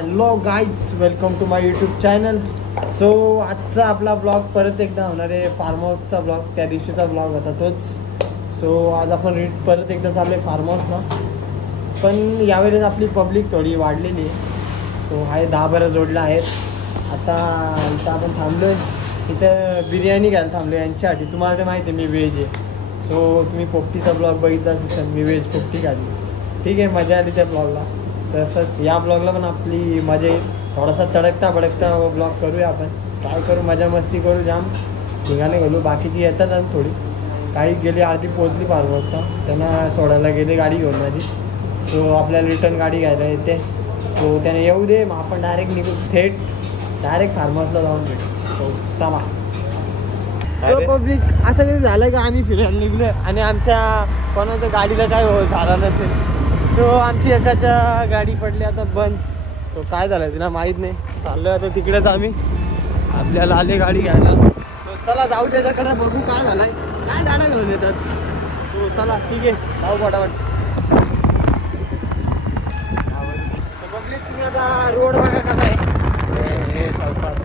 Hello guys, welcome to my YouTube channel. So आजचा आपला blog परत एकदा होणार आहे फार्म हाऊसचा ब्लॉग. त्या दिवशीचा ब्लॉग होता तोच. सो आज आपण परत एकदा चाललो आहे फार्म हाऊसला. पण यावेळेस आपली पब्लिक थोडी वाढलेली आहे. सो आहे 10-12 जोडल्या आहेत. आता इथं आपण थांबलो आहे. इथं बिर्याणी घ्यायला थांबलो आहे यांच्यासाठी. तुम्हाला तर माहिती आहे मी व्हेज आहे. सो तुम्ही पोपटीचा ब्लॉग बघितला असेल, मी व्हेज पोपटी खाल्ली. ठीक आहे, मजा आली त्या ब्लॉगला. तसंच या ब्लॉगला पण आपली मजा येईल. थोडासा तडकता भडकता ब्लॉग करूया आपण. काय करू, मजा मस्ती करू, जाम ठिकाणे घालू. बाकीची येतात आणि थोडी काही गेली, अर्धी पोचली फार्म हाऊसला. त्यांना सोडायला गेले गाडी घेऊन माझी. सो आपल्याला रिटर्न गाडी घ्यायला येते. सो त्याने येऊ दे, मग आपण डायरेक्ट निघू, थेट डायरेक्ट फार्म हाऊसला जाऊन भेटू. सो चला. सो पब्लिक असं कधी झालं का आम्ही फिरायला निघलो आणि आमच्या कोणाच्या गाडीला काय झाला नसेल. सो आमची एकाच्या गाडी पडली आता बंद. सो काय झालं तिला माहीत नाही. चाललो आता तिकडेच आम्ही. आपल्याला आले गाडी घ्यायला. सो चला जाऊ त्याच्याकडे, बघू काय झालं आहे, काय गाड्या घेऊन येतात. सो चला ठीक आहे, जाऊ फटाफट. सो पब्लिक तुम्ही आता रोड बघा कसा आहे. सावकाश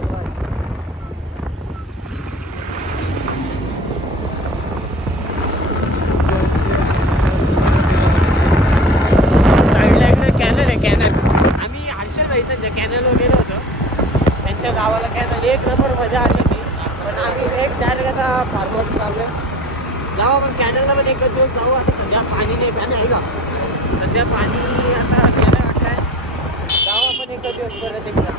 कॅनल गेलो होतो त्यांच्या गावाला. कॅनल एक नंबर मजा आली होती. पण आम्ही एक डायरेक्ट आता फार्म हाऊस चाललो. जाऊ आपण कॅनलला पण एकच दिवस जाऊ. आता सध्या पाणी नाही, पाणी आहे का सध्या पाणी आता गेलं वाटतंय. जाऊ आपण एकच दिवस परत एकदा.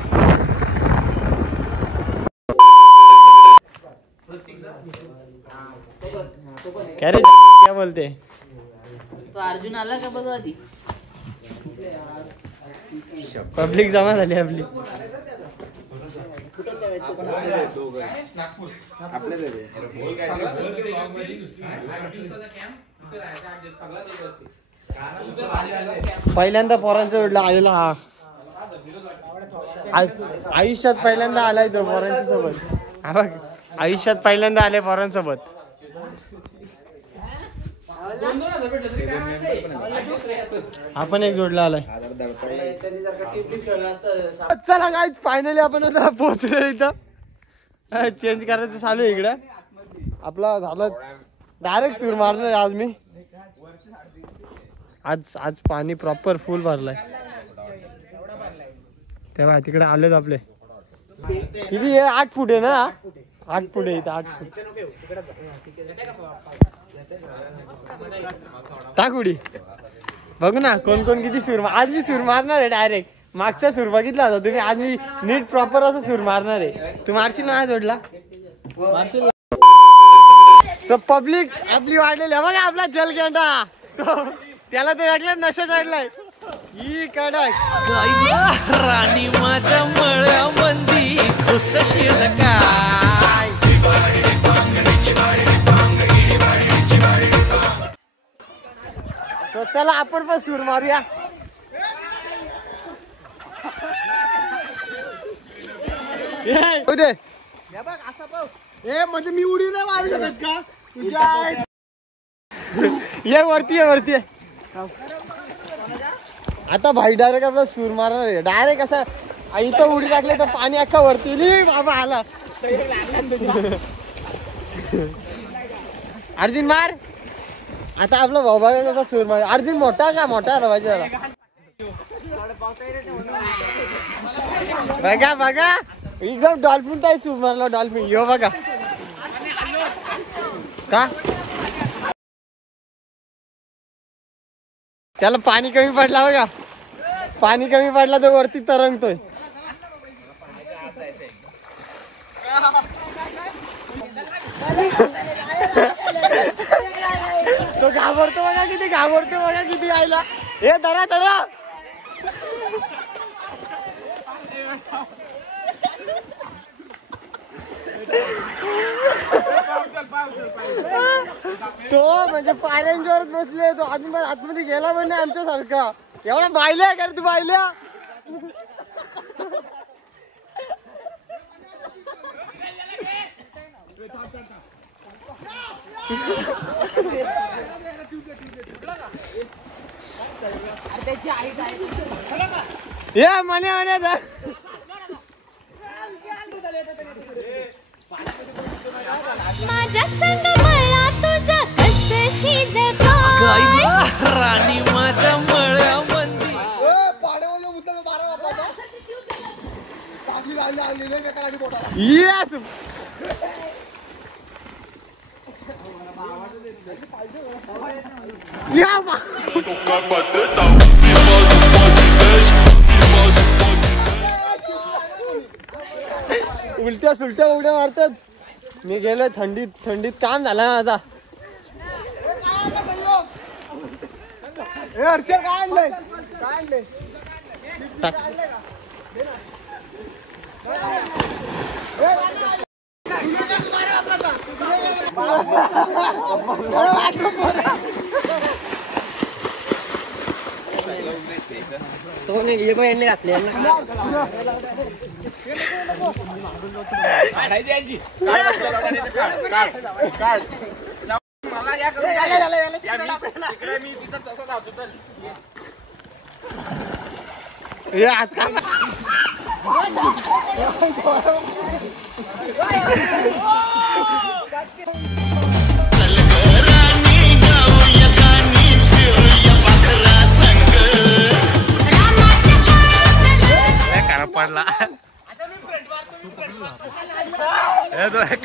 काय रे काय बोलते तो अर्जुन आला का बघ आधी. पब्लिक जमा झाली आपली. पहिल्यांदा पोरांच्या जोडला आलेला हा. आयुष्यात पहिल्यांदा आलाय तो पोरांच्या सोबत. आयुष्यात पहिल्यांदा आले पोरांसोबत. आपण एक जोडला आलाय. चला काय फायनली आपण आता पोहोचलो इथं. चेंज करायचं चालू आहे इकडं. आपला झालं डायरेक्ट सूर मारणार आज मी. आज पाणी प्रॉपर फुल भरलाय. तेव्हा तिकडे आलेच आपले. किती 8 फूट आहे ना. 8 फूट आहे इथं. 8 फूट टाकुडी. बघू ना कोण कोण किती सूर. आज मी सूर मारणार आहे डायरेक्ट. मागचा सूर बघितला होता तुम्ही. आज मी नीट प्रॉपर असं सूर मारणार आहे. तू मारशील ना जोडला. सो पब्लिक आपली वाढलेली आहे बघा. आपला जलगेंडा त्याला तर वाटलं नशा चढलाय. ही कडक राणी माझ्या मळ्यामंदी खुसशील काय. सो चला आपण पण सूर मारूया. म्हणजे मी उडी नाही मारू शकत का तुझ्या. ये वरती आहे, वरती आहे. आता भाई डायरेक्ट आपला सूर मारणार आहे. डायरेक्ट असं इथं उडी टाकले तर पाणी अख्खा वरती. बाबा आला. अर्जुन मार. आता आपला बाबा कसा सूर मार. अर्जुन मोठा का मोठा आला पाहिजे त्याला. बघा बघा एकदम डॉल्फिन टाईप सूर मारला. डॉल्फिन यो बघा का. त्याला पाणी कमी पडला बघा. पाणी कमी पडला तर वरती तरंगतोय. तो घाबरतो बघा किती. घाबरतो बघा किती. आयला हे धरा धरा. तो म्हणजे पायऱ्यांच्यावरच बसले. तो आतमध्ये गेला म्हणजे आमच्या सारखा. एवढा बायल्या का रे तू. बायल्या त्याची आई या म्हणे माझ्या संग मला तुझं कसं शिद राणी माझ्या मळ्यामध्ये यस उलट्या सुलट्या उड्या मारतात. मी गेलो थंडीत काम झाला माझा. तो नाही ये पण घातले पडला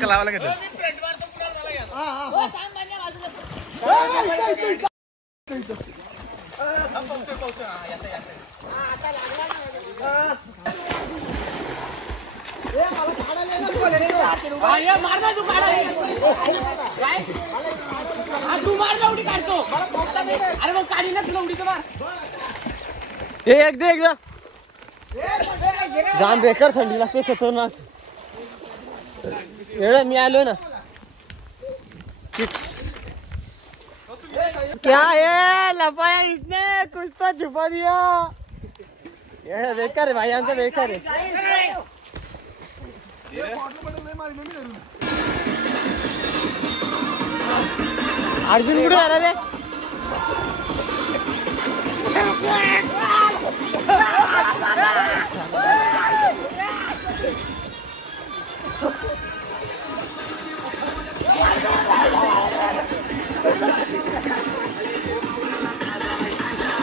लावा लागेल. एक दे एकदा. जाम बेकार थंडी लागते खतरनाक. एवढं मी आलो ना. क्या है लपाया इसने कुछ तो छुपा दिया. एवढं बेकार आहे भाई आमचा बेकार आहे. अर्जुन कुठे आला रे.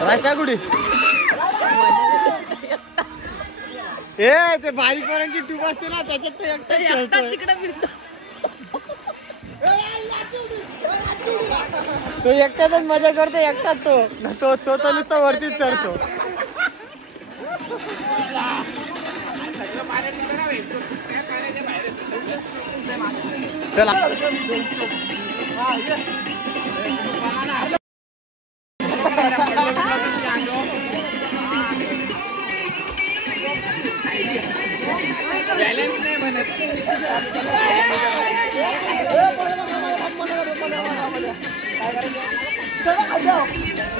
रास्ता कुठे ते बारीक पोरांची ट्यूब असते ना त्याच्यात तो एकटाच खेळतोय. तो एकटाच मजा करतो एकटाच तो नुसता वरतीच चढतो. चला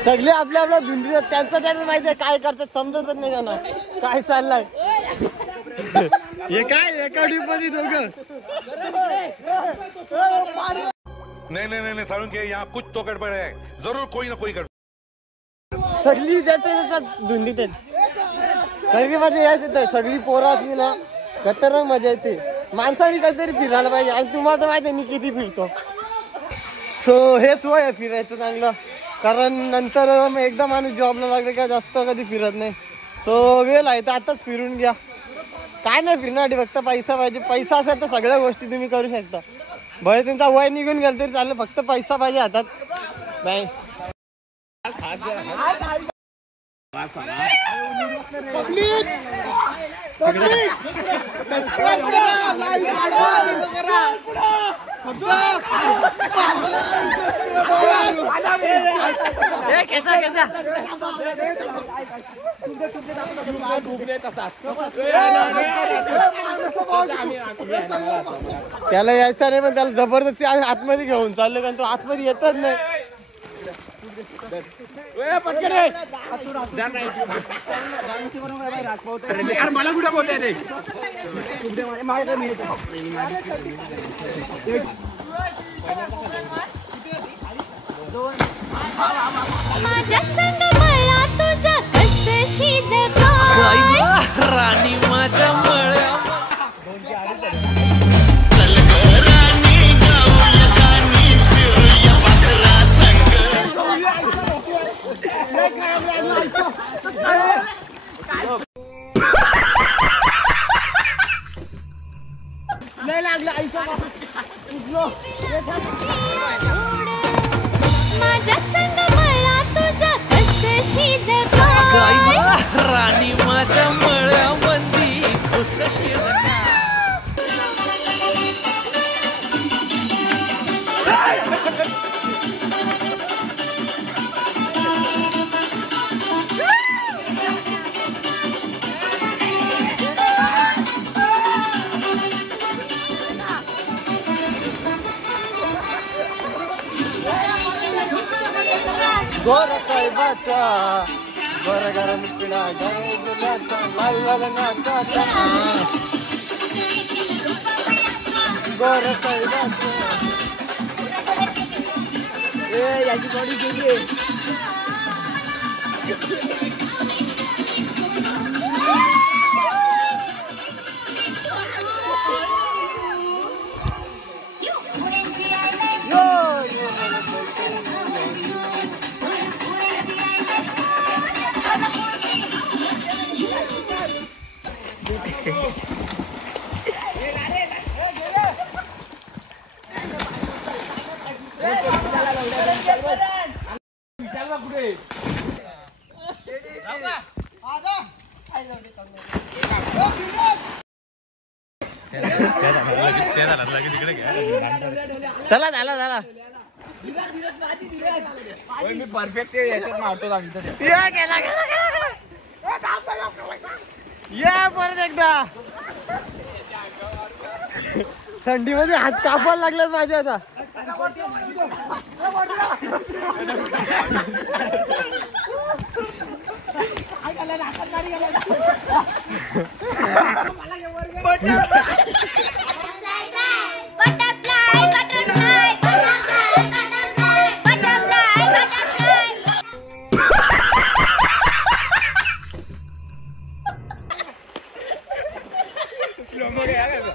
सगळे आपल्या आपल्या धुंदी त्यांचं माहिती आहे काय करतात समजतच नाही त्यांना काय चाललंय. हे काय एका मध्ये दोघं. नहीं सारुण के यहाँ कुछ तो गड़बड़ है. जरूर कोई ना कोई गड़बड़. सगळी त्याच्या धुंदीत आहेत. सगळी मजा येते. सगळी पोरं असली ना खतरनाक मजा येते. माणसाने काहीतरी फिरायला पाहिजे. आणि तुम्हाला तर माहिती आहे मी किती फिरतो. सो हेच वय आहे फिरायचं चांगलं. कारण नंतर एकदा माणूस जॉबला लागले का जास्त कधी फिरत नाही. सो वेळ आहे तर आताच फिरून घ्या. काय नाही फिरण्यासाठी फक्त पैसा पाहिजे. पैसा असेल तर सगळ्या गोष्टी तुम्ही करू शकता. भले तुमचा वय निघून गेलं तरी चालेल. फक्त पैसा पाहिजे हातात. बाय. त्याला यायचं नाही पण त्याला जबरदस्ती आम्ही आतमध्ये घेऊन चाललो कारण तो आतमध्ये येतच नाही. मला कुठे बोलते माझ्या संग मला तुझं कसं शिद राणी माझ्या मळ्या नाही लागलं आईच्या माझ्या संग मला तुझं कसं शिदका राणी माझ्या मळ्यामंदी खुश शिरका गोर साहेबाचा गोर गरम पिढा लाल लाल नाकाचा गोर साहेबाचा याची बॉडी गेली चला झाला झाला मी परफेक्ट याच्यात मारतो या परत एकदा थंडीमध्ये हात कापायला लागलेत माझे आता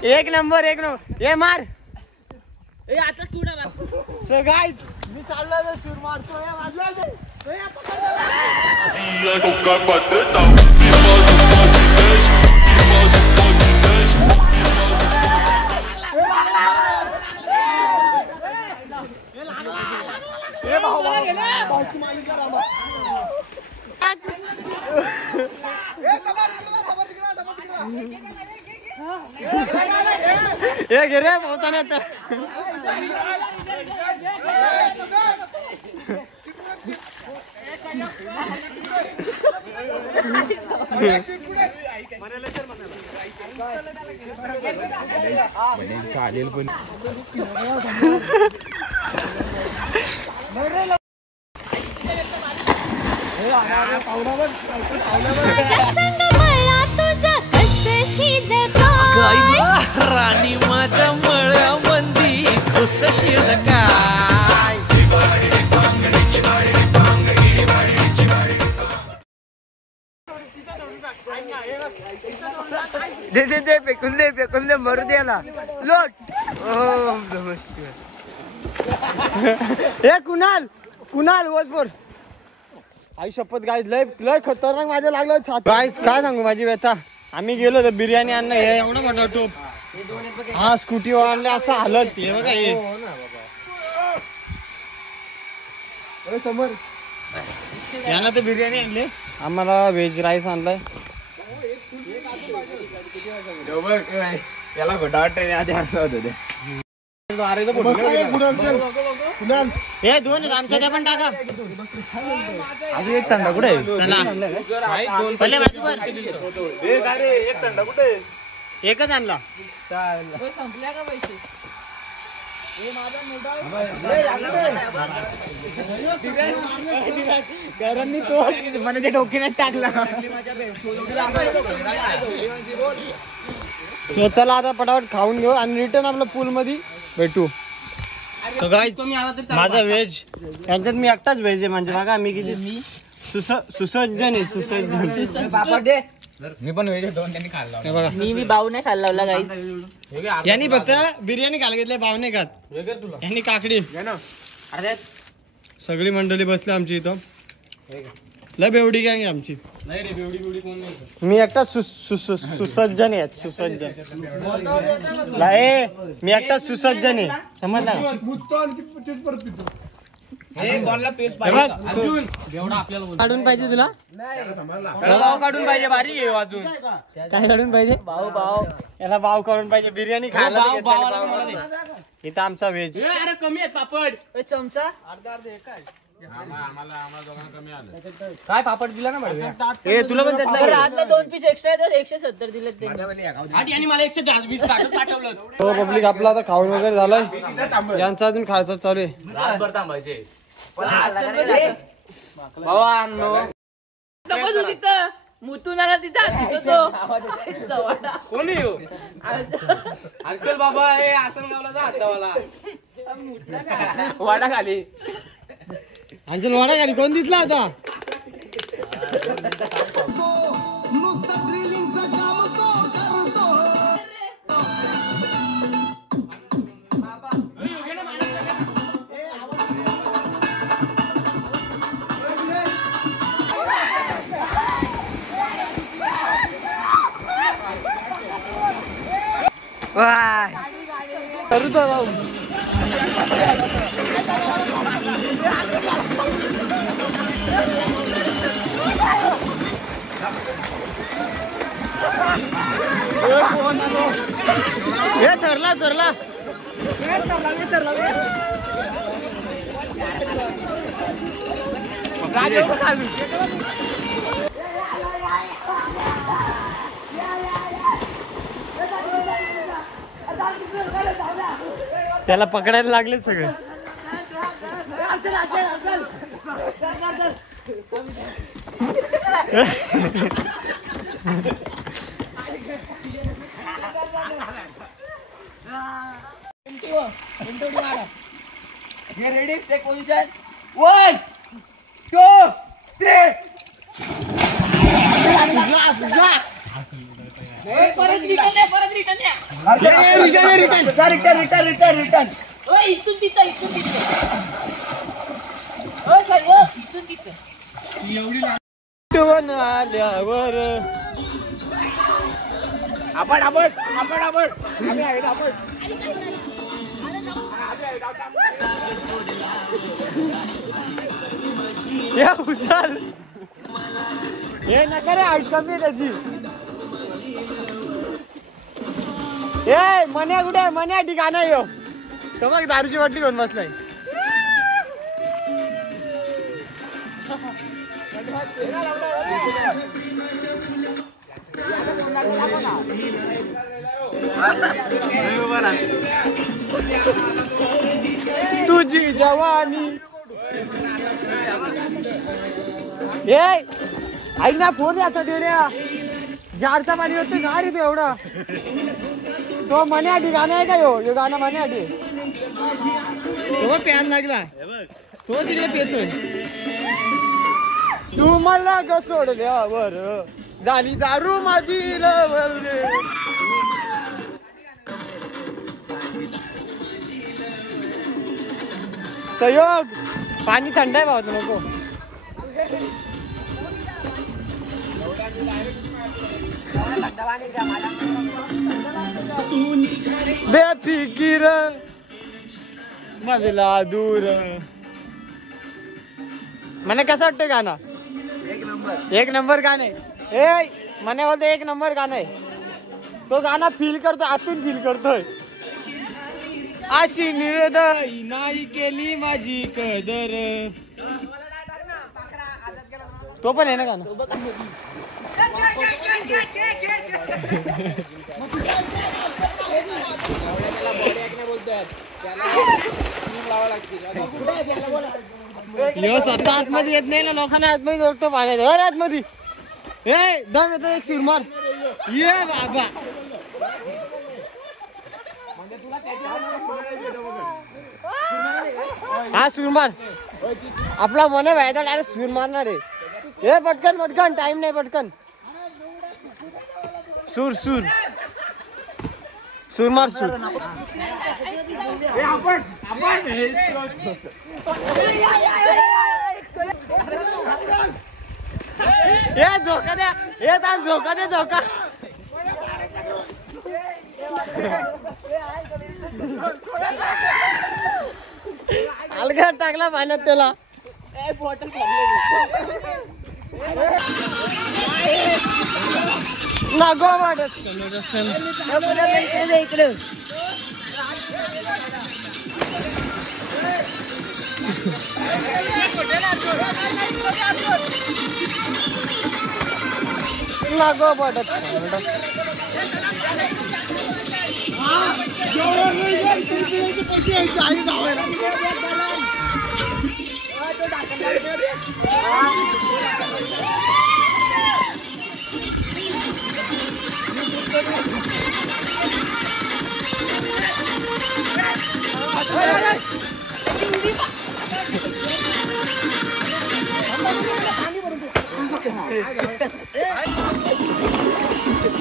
एक नंबर ये मार आता कुठं सो गाइस मी चाललो तर सूर मारतो या वाजला ये घे रे पोहताना तर चालेल पण राणी माझ्या मळ्यामंदी खुश शिरका दे फेकून दे मरू दे याला लोट हे कुणाल वजपूर आई शपथ गाईज लय खतरनाक माझं लागलं छाती गाईज काय सांगू माझी व्यथा आम्ही गेलो तर बिर्याणी आणणं हे एवढं मोठा टोप हा स्कूटीवर आणलं असं हालत हे बघा हे समोर यांना तर बिर्याणी आणली आम्हाला व्हेज राईस आणलाय याला खोटा वाटत आधी असं होतं ते हे दोन आमच्या त्या पण टाका अजून एक थंडा कुठे एक थंडा कुठे एकच आणला संपल्या का पैसे मनाच्या डोक्याने टाकला सो चला आता पटापट खाऊन घेऊ आणि रिटर्न आपलं पूल मध्ये भेटू माझा व्हेज यांच्यात मी एकटाच व्हेज आहे म्हणजे बघा मी किती सुसज्जन आहे सुसज्जन मी पण वेळ दोन त्यांनी खाल्ला हे बघा मी भाऊ नाही खाल्ला लावला गाईस. यांनी फक्त बिर्याणी खायला घेतली भाव नाही खात यांनी काकडी सगळी मंडळी बसली आमची इथं लय बेवडी गँग आहे आमची मी एकटाच सुसज्जन आहे सुसज्जन मी एकटाच सुसज्जन आहे समजला काढून पाहिजे तुला काढून पाहिजे बारीक आहे अजून. काय काढून पाहिजे भाऊ भाऊ याला भाव काढून पाहिजे बिर्याणी खायला तर घेतलेली भाव. इथं आमचा व्हेज अरे कमी आहे पापड. चमचा काय पापड दिला ना मला ए तुला पण त्यातला आतला 2 पीस एक्स्ट्रा आहे 170 दिले त्यांनी. आणि मला 120 पाठवलं. हो पब्लिक आपला आता खाऊन वगैरे झालाय यांचा अजून खायचं चालू आहे रातभर थांबायचे मुतून आला तिथं कोण येऊ अंकल बाबा हे आसनगावला जा आता वाडा खाली अंचल वाडा खाली कोण दिसला आता हे ठरला ठरला त्याला पकडायला लागले सगळे रेडी टेक पोझिशन 1 2 3 परत रिटर्न इथून तिथं आल्यावर या उचल हे नका रे हाईट कमी आहे त्याची ए मन्या कुठे आहे मन्या ठिकाण आहे तो बघ दारूची बाटली घेऊन बसलाय तुझी जवानी ए ऐक ना फोन याचा देण्या झाडचा पाणी होतं का रे तो एवढा तो मन्याटी गाणं आहे का यो गाणं मन्याटी तो प्यान लागला तो तिकडे पेतोय तू मला ग सोडल्यावर झाली दारू माझी लवल रे सहयोग पाणी थंड आहे भाऊ नको बेफिकीर मजला दूर मने कसं वाटतं गाणं एक नंबर गाणे ए मने बोलते एक नंबर गाणं आहे तो गाणं फील करतो आतून फील करतोय अशी निर्दय नाही केली माझी कदर तो पण आहे ना गाणं स्वतः आतमध्ये येत नाही ना लोकांना आतमध्ये जोडतो पाण्यात आतमध्ये ए दम येतो एक सुरमार ये बाबा हा सुरमार आपला मन व्हायचा डायरेक्ट सूर मारणार आहे हे पटकन पटकन टाइम नाही पटकन सूर सूर सूर मार सूर हे झोका द्या हे ताण झोका दे झोका अलगा टाकला पाण्यात त्याला नागो वाटत इकडे नागो वाटत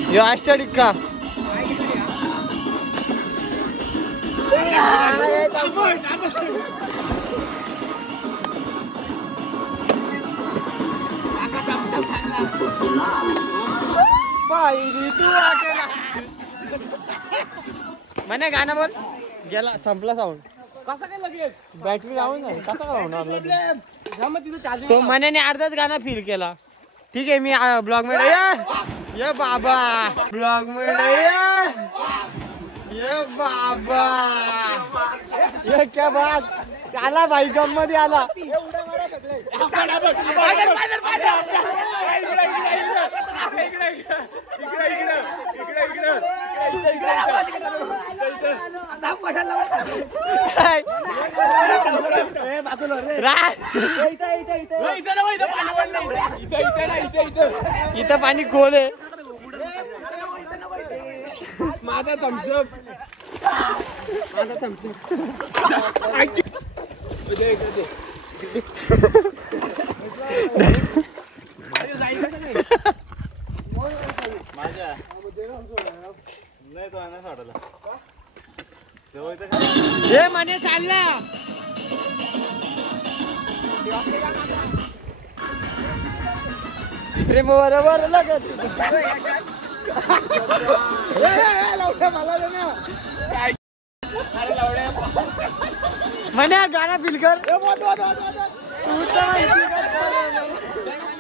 यो आष्टाडिक का पायरी तू आकेला म्हणे गाणं बोल गेला संपला साऊंड कसं काय लगेच बॅटरी लावून नाही कसं काय होणार तिथं चार्जिंग तो मनाने अर्धाच गाणं फील केला ठीक आहे मी ब्लॉग मध्ये ये बाबा ब्लॉग मध्ये ये बाबा ये क्या बात आला भाई गम मध्ये आला इथं पाणी खोल आहे माझा थम्सअप हे म्हणे चालला प्रेम बरोबर लागत म्हणे गाणं फील कर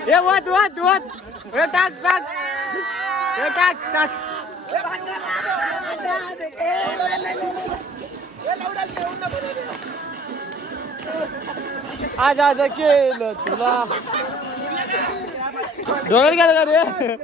हे वत वत वत हे टाक टाक हे टाक टाक आज आज केलं तुला डोळ्यात गेलं का रे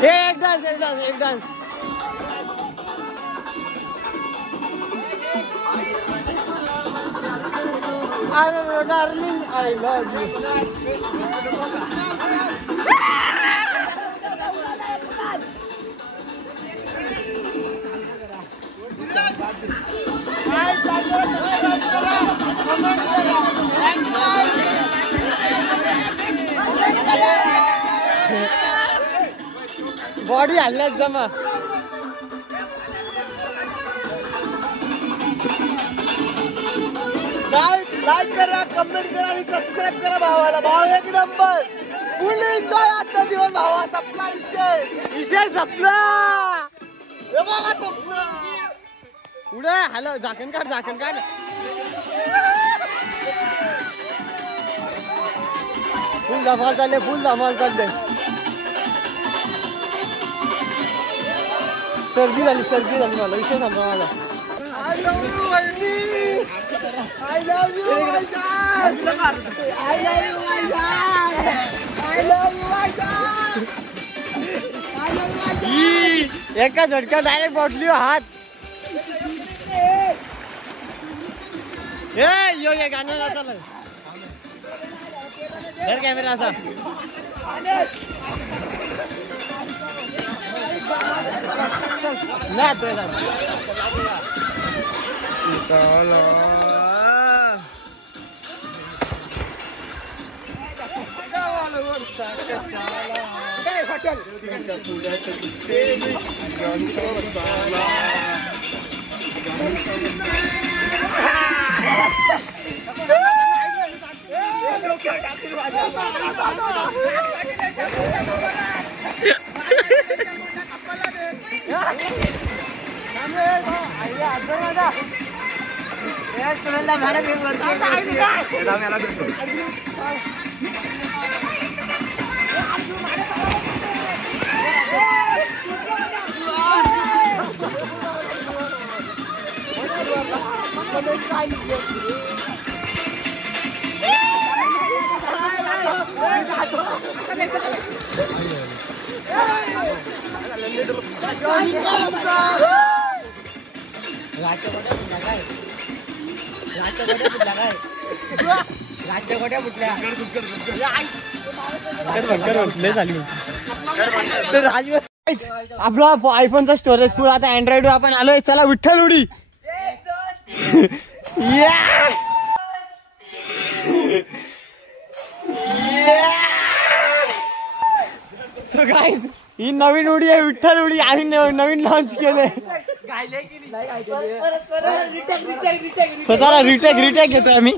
एक डान्स एक डान्स एक डान्स अरे darling I love you body हल्ल्यात जमा लाईक करा कमेंट करा आणि सबस्क्राईब करा भावाला भाव एक नंबर फुल एन्जॉय आजचा दिवस भावा सपला विषय सपला हे बघा तुमचं पुढे हॅलो झाकण काढ फुल धमाल चालले सर्दी झाली मला विषय सांगतो मला I love you my God. एका झटका डायरेक्ट बॉटली हात यो ये गाणं नाचायला धर कॅमेरा असा ना तो आपला आयफोनचा स्टोरेज फुल आता अँड्रॉइड वर आपण आलोय. चला विठ्ठल उडी. सो गाईज ही नवीन उडी आहे विठ्ठल उडी. आम्ही नवीन लॉन्च केलंय. स्वतःला रिटेक घेतोय आम्ही.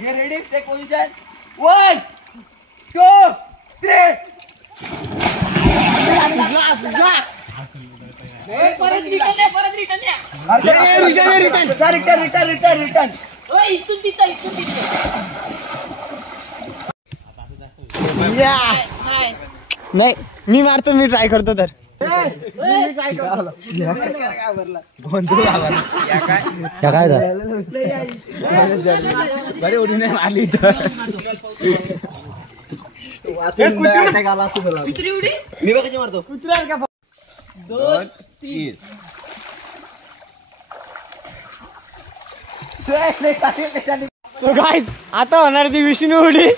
रेडी टेक पोझिशन 1 2 3 परत रिटर्न नाही मी मारतो. मी ट्राय करतो तर काय बरे उडून आली मी बघ कशी मारतो. 2 3 सो गाईज आता होणार ती विष्णू उडी.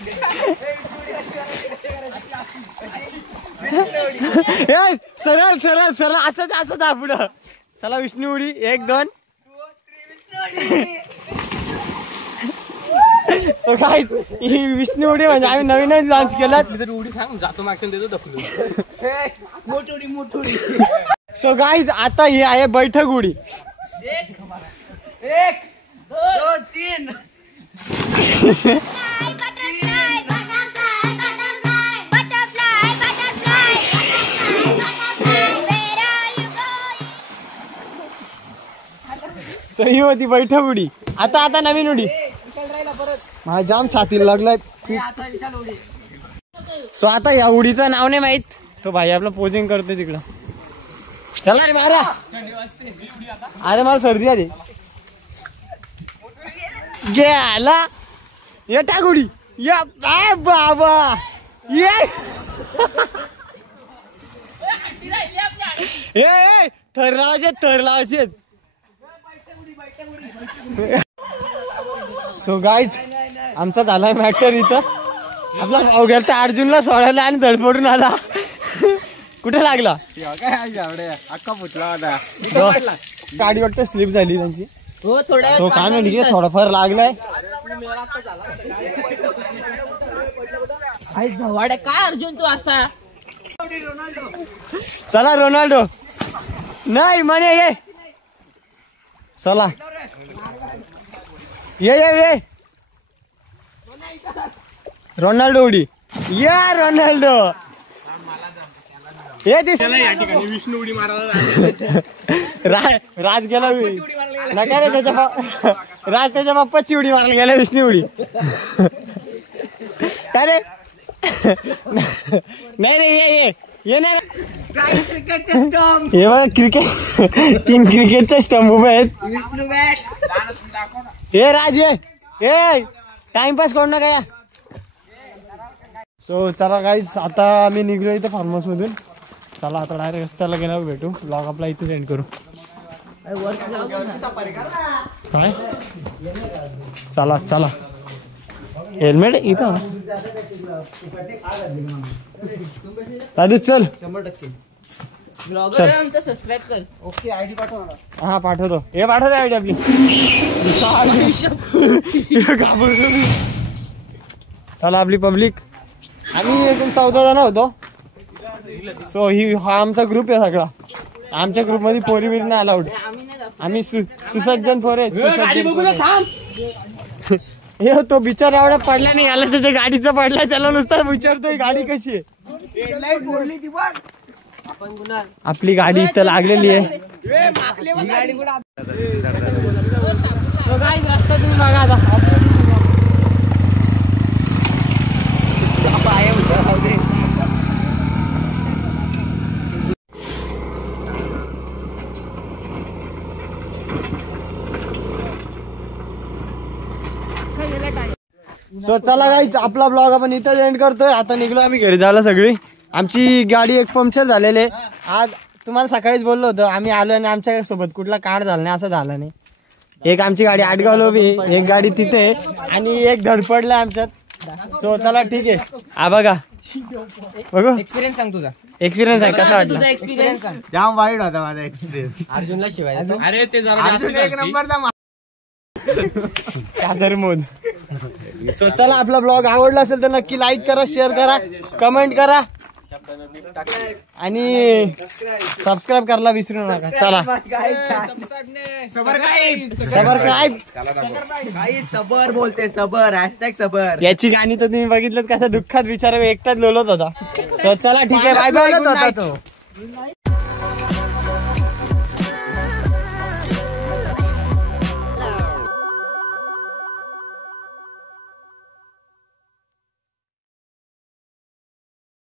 सरळ सरळ सरळ असंच असंच पुढं. चला विष्णू उडी 1 2. सो गाईज ही विष्णू उडी म्हणजे आम्ही नवीनच लॉन्च केलं. उडी सांग जातो मागून देतो दफलून. मोठी. सो गाईज आता ही आहे बैठक उडी. 1 2 3 सो ही होती बैठक उडी. आता नवीन उडी. माझ्या जाम छातीला लागलाय. सो आता या उडीचं नाव नाही माहित. तो भाई आपलं पोजिंग करतोय तिकडं. चला रे मारा. अरे मला सर्दी आली. गेला ये टाक उडी. या बाबा ये थर लावायचे. सो गाईज आमचा झालाय मॅटर इथं. आपला भाऊ गेला अर्जुनला सोडायला आणि धडपडून आला. कुठे लागला अक्का फुटला होता. गाडी वाटतं स्लिप झाली त्यांची. हो थोडा तो काय नाही ठीक आहे थोडाफार लागलाय. झवाड काय अर्जुन तू असा. चला रोनाल्डो नाही म्हणे ये. चला ये रोनाल्डो उडी. या रोनाल्डो ये ती या ठिकाणी विष्णू उडी मारायला राज गेला नका रे त्याच्या राज त्याच्या बाप्पाची उडी मारायला गेला विष्णू उडी. काय रे नाही रे ये ये नाही गाईस क्रिकेटचे स्टंप. हे बघा क्रिकेट 3 क्रिकेटचे स्टंप उभे आहेत. विष्णू बॅट. हे राज हे टाइमपास करू नका या. सो चला गाईज आता आम्ही निघलो इथं फार्म हाऊस मधून. चला आता डायरेक्ट रस्त्याला गेल्यावर भेटू. ब्लॉग आपला इथे सेंड करू. काय चला चला हेल्मेट इथं दादू चल. 100%. ब्लॉगर आमचा सबस्क्राईब कर. ओके आयडी पाठव. हा पाठवतो. हे पाठवतो आयडी आपली. चला आपली पब्लिक आम्ही एकदम 14 जण होतो. सो हा आमचा ग्रुप आहे सगळा. आमच्या ग्रुप मध्ये पोरी बिरी नाही अलाउड. आम्ही सुसज्जन पोरे. हे तो बिचारा एवढा पडला नाही आला. त्याच्या गाडीचा पडला. त्याला नुसता विचारतोय गाडी कशी आहे. हेडलाईट फोडली ती बघ. आपली गाडी इथं लागलेली आहे. गाडी कुठं So guys, रस्ता तुम्ही बघा आता. सो चला गाईच आपला ब्लॉग आपण इथं एंड करतोय. आता निघलो आम्ही घरी जायला सगळी. आमची गाडी एक पंक्चर झालेली आहे. आज तुम्हाला सकाळीच बोललो होतो आम्ही आलो आणि आमच्या सोबत कुठला कांड झाला नाही असं झालं नाही. एक आमची गाडी आडगावला उभी, एक गाडी तिथे आणि एक धडपडला आमच्यात. सो चला ठीक आहे. हा बघा बघू एक्सपिरियन्स सांग तुझा. एक्सपिरियन्स आहे कसा वाटला. तुझा एक्सपिरियन्स जाम वाईट होता माझा एक्सपिरियन्स. अर्जुनला शिवाय अरे ते जरा जास्त एक नंबरचा चादर मोद. सो चला आपला ब्लॉग आवडला असेल तर नक्की लाईक करा, शेअर करा, कमेंट करा आणि सबस्क्राईब करायला विसरू नका. चला सबस्क्राईब. सबर बोलते सबर. हॅशटॅग सबर. याची गाणी तर तुम्ही बघितलं कसं दुःखात विचार एकटाच लोलत होता. सो चला ठीक आहे. Bye bye.